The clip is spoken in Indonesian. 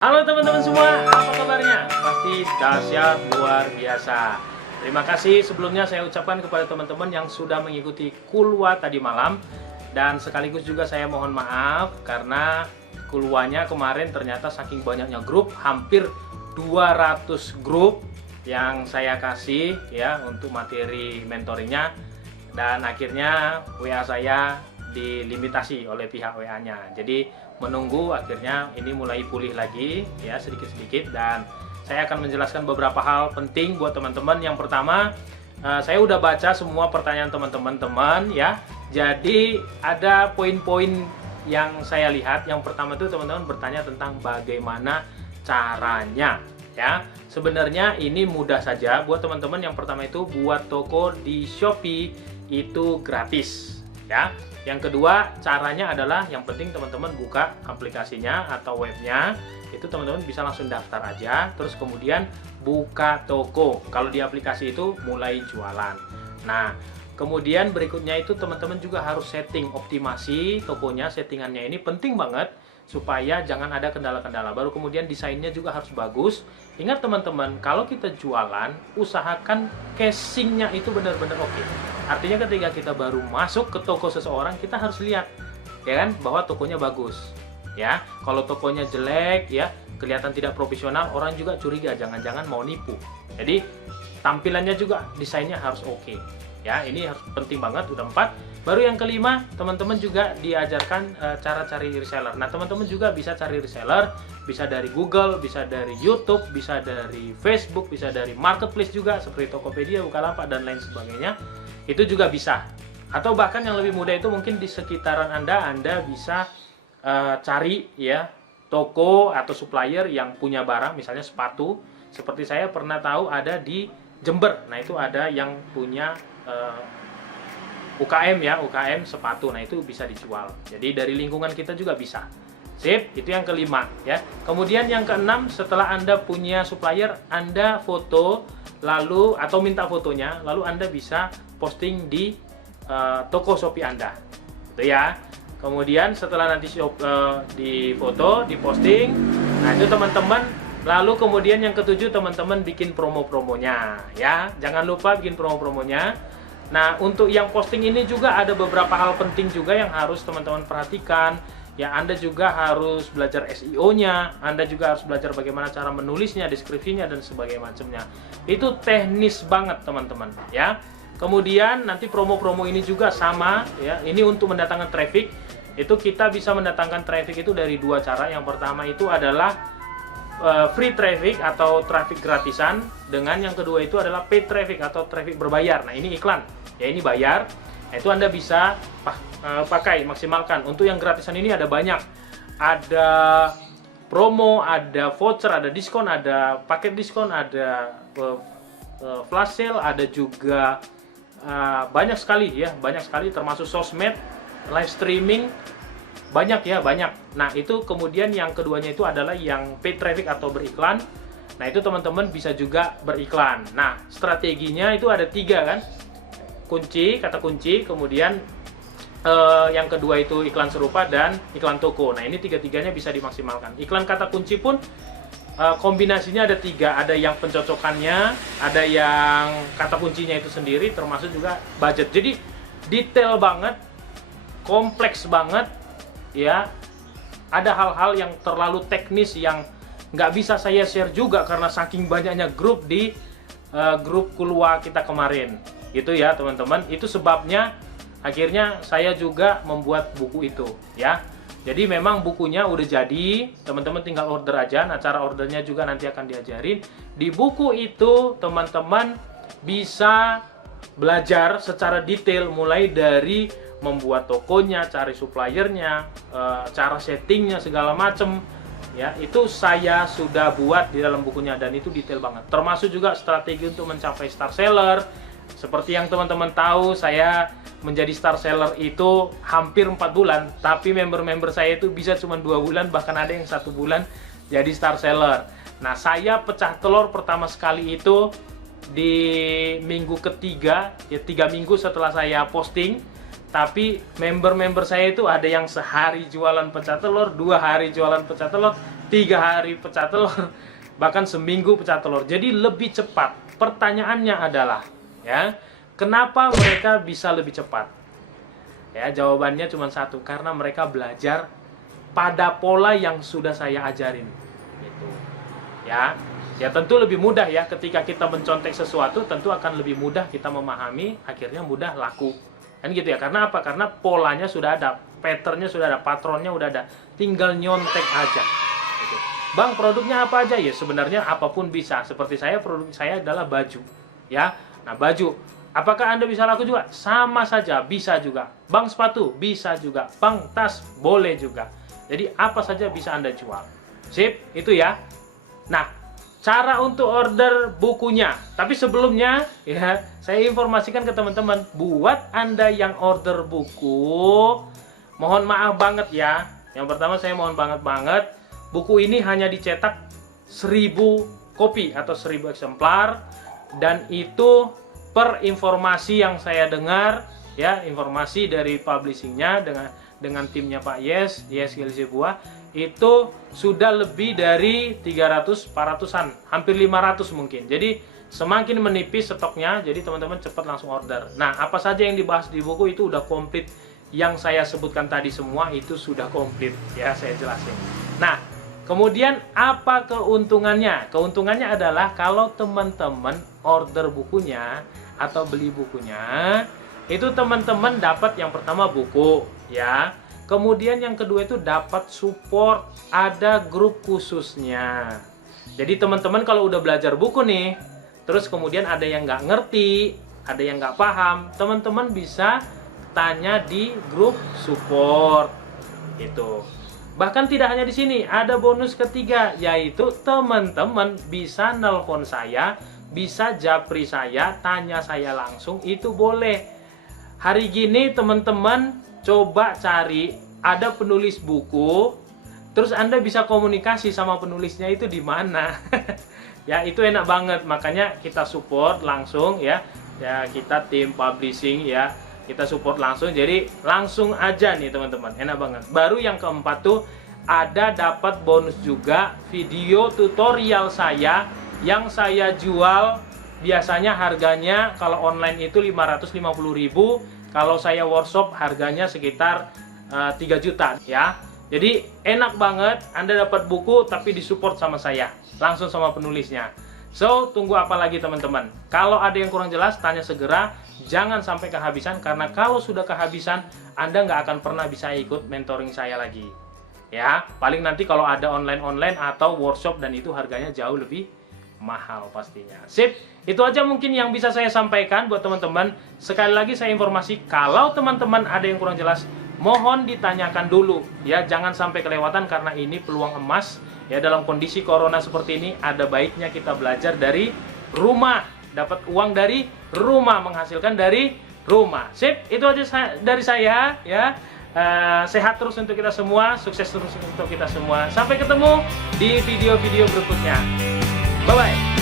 Halo teman-teman semua, apa kabarnya? Pasti dahsyat luar biasa. Terima kasih sebelumnya saya ucapkan kepada teman-teman yang sudah mengikuti Kulwa tadi malam. Dan sekaligus juga saya mohon maaf karena Kulwanya kemarin ternyata saking banyaknya grup, hampir 200 grup yang saya kasih ya untuk materi mentoringnya. Dan akhirnya WA saya dilimitasi oleh pihak WA-nya. Jadi menunggu akhirnya ini mulai pulih lagi ya sedikit-sedikit, dan saya akan menjelaskan beberapa hal penting buat teman-teman. Yang pertama, saya udah baca semua pertanyaan teman-teman ya. Jadi ada poin-poin yang saya lihat. Yang pertama itu teman-teman bertanya tentang bagaimana caranya ya. Sebenarnya ini mudah saja buat teman-teman. Yang pertama itu buat toko di Shopee itu gratis ya. Yang kedua, caranya adalah yang penting teman-teman buka aplikasinya atau webnya. Itu teman-teman bisa langsung daftar aja, terus kemudian buka toko. Kalau di aplikasi itu mulai jualan. Nah, kemudian berikutnya itu teman-teman juga harus setting optimasi tokonya. Settingannya ini penting banget supaya jangan ada kendala-kendala. Baru kemudian desainnya juga harus bagus. Ingat teman-teman, kalau kita jualan, usahakan casingnya itu benar-benar oke. Artinya ketika kita baru masuk ke toko seseorang, kita harus lihat ya kan bahwa tokonya bagus. Ya, kalau tokonya jelek ya, kelihatan tidak profesional, orang juga curiga, jangan-jangan mau nipu. Jadi tampilannya juga desainnya harus oke. Ya, ini harus penting banget. Udah 4. Baru yang kelima, teman-teman juga diajarkan cara cari reseller. Nah, teman-teman juga bisa cari reseller, bisa dari Google, bisa dari YouTube, bisa dari Facebook, bisa dari marketplace juga seperti Tokopedia, Bukalapak dan lain sebagainya. Itu juga bisa. Atau bahkan yang lebih mudah itu mungkin di sekitaran Anda bisa cari ya toko atau supplier yang punya barang, misalnya sepatu. Seperti saya pernah tahu ada di Jember. Nah, itu ada yang punya UKM ya, UKM sepatu. Nah, itu bisa dijual. Jadi dari lingkungan kita juga bisa. Sip, itu yang kelima ya. Kemudian yang keenam, setelah Anda punya supplier, Anda foto lalu atau minta fotonya, lalu Anda bisa posting di toko Shopee Anda. Itu ya. Kemudian setelah nanti di foto, di posting, nah itu teman-teman, lalu kemudian yang ketujuh teman-teman bikin promo-promonya ya. Jangan lupa bikin promo-promonya. Nah, untuk yang posting ini juga ada beberapa hal penting juga yang harus teman-teman perhatikan. Ya, Anda juga harus belajar SEO-nya, Anda juga harus belajar bagaimana cara menulisnya, deskripsinya, dan sebagainya macamnya. Itu teknis banget, teman-teman, ya. Kemudian nanti promo-promo ini juga sama, ya. Ini untuk mendatangkan traffic. Itu kita bisa mendatangkan traffic itu dari dua cara. Yang pertama itu adalah free traffic atau traffic gratisan, dengan yang kedua itu adalah paid traffic atau traffic berbayar. Nah, ini iklan. Ya, ini bayar. Nah, itu Anda bisa pakai, maksimalkan. Untuk yang gratisan ini ada banyak. Ada promo, ada voucher, ada diskon, ada paket diskon, ada flash sale, ada juga banyak sekali ya, banyak sekali termasuk sosmed, live streaming, banyak ya, banyak. Nah, itu kemudian yang keduanya itu adalah yang paid traffic atau beriklan. Nah, itu teman-teman bisa juga beriklan. Nah, strateginya itu ada 3 kan. Kata kunci, kemudian yang kedua itu iklan serupa dan iklan toko. Nah, ini 3-tiganya bisa dimaksimalkan. Iklan kata kunci pun kombinasinya ada 3. Ada yang pencocokannya, ada yang kata kuncinya itu sendiri, termasuk juga budget. Jadi detail banget, kompleks banget ya. Ada hal-hal yang terlalu teknis yang nggak bisa saya share juga karena saking banyaknya grup di grup Kulwa kita kemarin. Itu ya teman-teman, itu sebabnya akhirnya saya juga membuat buku itu ya. Jadi memang bukunya udah jadi, teman-teman tinggal order aja. Nah, cara ordernya juga nanti akan diajarin. Di buku itu teman-teman bisa belajar secara detail mulai dari membuat tokonya, cari suppliernya, cara settingnya segala macem ya. Itu saya sudah buat di dalam bukunya dan itu detail banget. Termasuk juga strategi untuk mencapai star seller. Seperti yang teman-teman tahu, saya menjadi star seller itu hampir 4 bulan, tapi member-member saya itu bisa cuma 2 bulan, bahkan ada yang 1 bulan jadi star seller. Nah, saya pecah telur pertama sekali itu di minggu ketiga, ya 3 minggu setelah saya posting. Tapi member-member saya itu ada yang sehari jualan pecah telur, 2 hari jualan pecah telur, 3 hari pecah telur, bahkan seminggu pecah telur. Jadi lebih cepat. Pertanyaannya adalah, ya, kenapa mereka bisa lebih cepat? Ya, jawabannya cuma satu, karena mereka belajar pada pola yang sudah saya ajarin. Gitu. Ya, tentu lebih mudah ya ketika kita mencontek sesuatu, tentu akan lebih mudah kita memahami, akhirnya mudah laku. Kan gitu ya. Karena apa? Karena polanya sudah ada, patternnya sudah ada, patronnya udah ada, tinggal nyontek aja. Gitu. Bang, produknya apa aja? Ya sebenarnya apapun bisa. Seperti saya, produk saya adalah baju. Ya, nah baju. Apakah Anda bisa laku juga? Sama saja, bisa juga. Bang, sepatu bisa juga. Bang, tas boleh juga. Jadi apa saja bisa Anda jual. Sip, itu ya. Nah, cara untuk order bukunya. Tapi sebelumnya ya, saya informasikan ke teman-teman, buat Anda yang order buku, mohon maaf banget ya. Yang pertama saya mohon banget, buku ini hanya dicetak 1000 kopi atau 1000 eksemplar, dan itu per informasi yang saya dengar ya, informasi dari publishingnya dengan timnya Pak Yes GLC Buah, itu sudah lebih dari 300-400an, hampir 500 mungkin. Jadi semakin menipis stoknya, jadi teman-teman cepat langsung order. Nah, apa saja yang dibahas di buku itu udah komplit. Yang saya sebutkan tadi semua itu sudah komplit ya, saya jelasin. Nah, kemudian apa keuntungannya? Keuntungannya adalah kalau teman-teman order bukunya atau beli bukunya, itu teman-teman dapat yang pertama buku ya. Kemudian yang kedua itu dapat support, ada grup khususnya. Jadi teman-teman kalau udah belajar buku nih, terus kemudian ada yang nggak ngerti, ada yang nggak paham, teman-teman bisa tanya di grup support. Itu. Bahkan tidak hanya di sini, ada bonus ketiga, yaitu teman-teman bisa nelpon saya, bisa japri saya, tanya saya langsung, itu boleh. Hari gini teman-teman coba cari, ada penulis buku, terus Anda bisa komunikasi sama penulisnya itu di mana. Ya, itu enak banget, makanya kita support langsung ya. Ya, kita tim publishing ya, kita support langsung. Jadi langsung aja nih teman-teman, enak banget. Baru yang keempat tuh ada dapat bonus juga, video tutorial saya yang saya jual biasanya harganya kalau online itu 550.000. Kalau saya workshop harganya sekitar 3 juta ya. Jadi enak banget, Anda dapat buku tapi disupport sama saya, langsung sama penulisnya. So, tunggu apa lagi teman-teman? Kalau ada yang kurang jelas, tanya segera, jangan sampai kehabisan, karena kalau sudah kehabisan, Anda nggak akan pernah bisa ikut mentoring saya lagi. Ya, paling nanti kalau ada online-online atau workshop, dan itu harganya jauh lebih mahal pastinya. Sip, itu aja mungkin yang bisa saya sampaikan buat teman-teman. Sekali lagi saya informasi, kalau teman-teman ada yang kurang jelas, mohon ditanyakan dulu ya, jangan sampai kelewatan, karena ini peluang emas ya. Dalam kondisi corona seperti ini, ada baiknya kita belajar dari rumah, dapat uang dari rumah, menghasilkan dari rumah. Sip, itu aja dari saya ya. Sehat terus untuk kita semua, sukses terus untuk kita semua. Sampai ketemu di video-video berikutnya. Bye-bye.